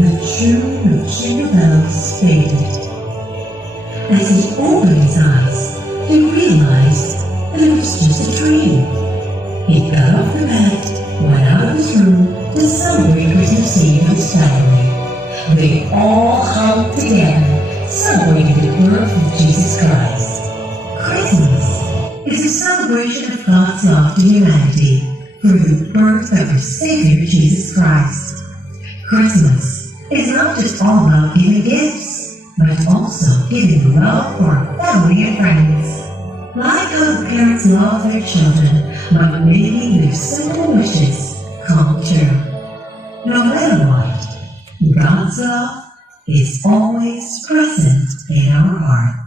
the true Jingle Bells faded. As he opened his eyes, he realized that it was just a dream. He got off the bed, went out of his room to celebrate Christmas Eve with his family. They all hugged together, celebrating the birth of Jesus Christ. Christmas is a celebration of God's love to humanity through the birth of our Savior Jesus Christ. Christmas is not just all about giving gifts, but also giving love for our family and friends. Like how parents love their children by making their simple wishes come true. No matter what, God's love is always present in our heart.